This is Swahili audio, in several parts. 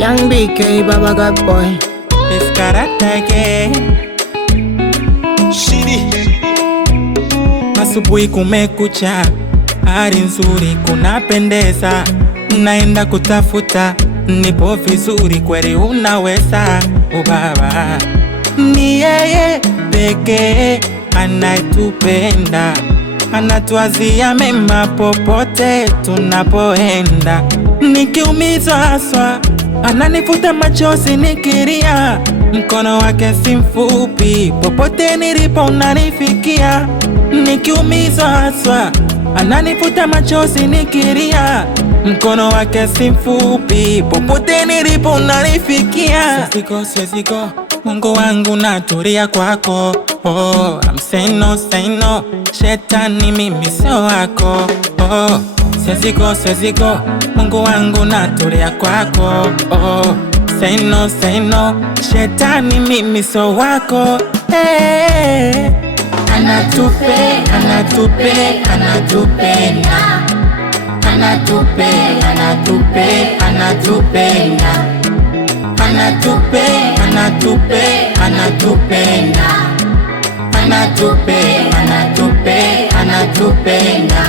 Young BK, Baba God boy. It's karata again. Shidi. Asubuhi kumekucha, hali nzuri kunapendeza, naenda kutafuta, nipo vizuri kweli unaweza. Baba ni yeye pekee anayetupenda, anatuazia mema popote tunapoenda. Nikiumizwa haswa ananifuta machozi nikilia, mkono wake si mfupi, popote nilipo unanifikia. Nikiumizwa haswa ananifuta machozi nikilia, mkono wake si mfupi, popote nilipo unanifikia. Siwezi go, Mungu wangu natulia kwako. Oh, I'm saying no, shetani mimi sio wako. Oh, siwezi go, Mungu wangu natulia kwako. Oh, say no, shetani mimi sio wako. Hey. Anatupenda, anatupenda.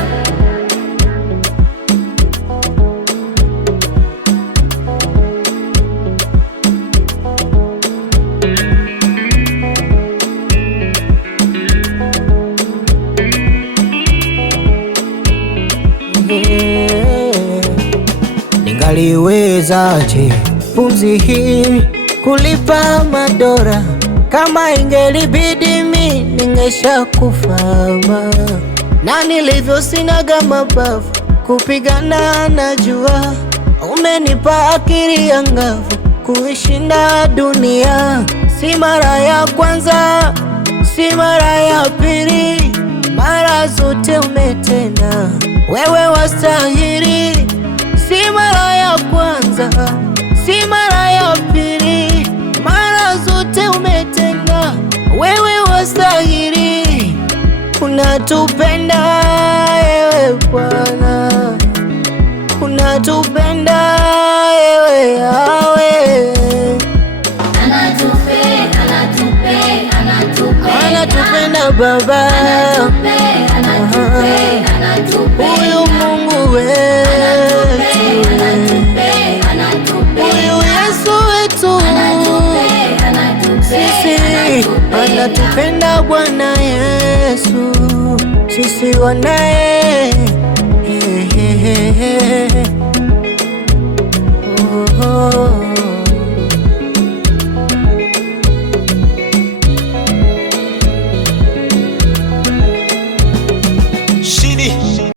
Ningaliwezaje pumzi hii kulipa madora? Kama ingelibidi mi ningesha kufama, na nilivyo sinaga mabavu kupigana na jua. Umenipa akili angavu kuishinda dunia. Si mara ya kwanza, si mara ya pili, mara zote umetenda, wewe wastahili. Si mara ya kwanza, si mara ya pili, mara zote umetenda, wewe wastahili. Unatupenda ewe Bwana, unatupenda ewe Yahweh. Anatupenda Baba, huyu Mungu wetu, huyu Yesu wetu, sisi anatupenda Bwana Yesu, sisi wanaye